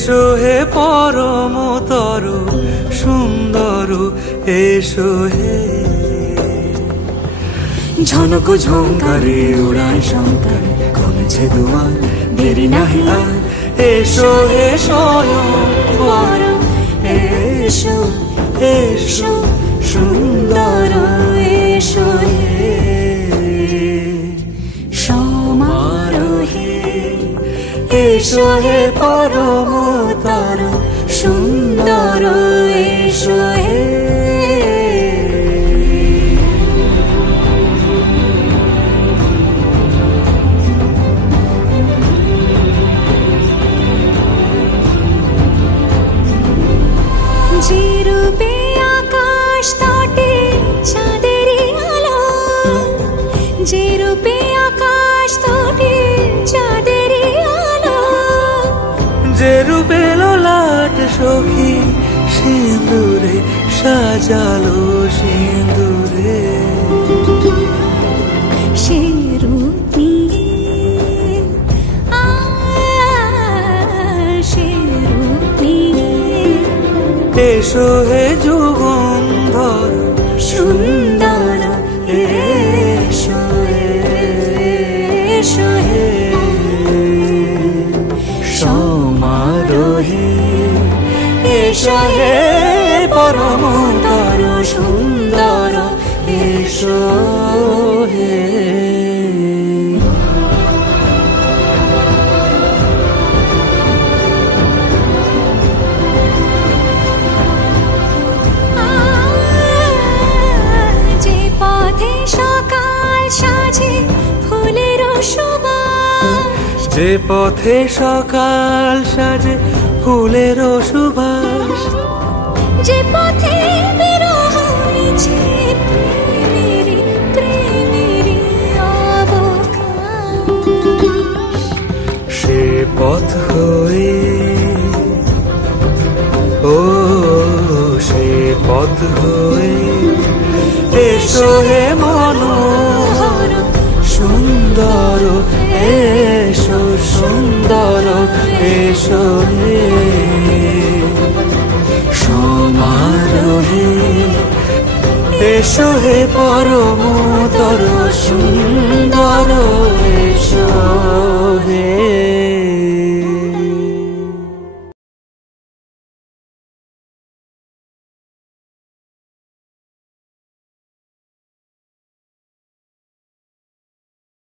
এসো হে পরমতর সুন্দর, এসো হে। ঝনক ঝঙ্কারে উড়ায় শঙ্কর, কমেছে দুয়ার দেরি নাহি আর। এসো হে স্বয়ং বর, এসো এসো সুন্দর, এসো হে সমারোহে। এসো হে পরমতর সুন্দর, এসো হে। যে রূপে আকাশ তটে চাঁদেরই আলো, যে রূপে আকাশ তটে চাঁদেরই আলো, যে রূপে ললাট সখী সিঁদুরে সাজালো সিঁদুরে। সে রূপ নিয়ে সে রূপ নিয়ে এসো হে যুগন্ধর সুন্দর, এসো এসো হে সমারোহে। এসো হে পরমতর সুন্দর, এসো হে। যে পথে সকাল সাজে ফুলের সুবাস, যে পথে বিরহ মিছে প্রেমেরি প্রেমেরি অবকাশ, সে পথ হয়ে ও সে পথ হয়ে এসো হে মনোহর সুন্দর, এসো সুন্দর, এসো হে সমারোহে। এসো হে পরমতর সুন্দর।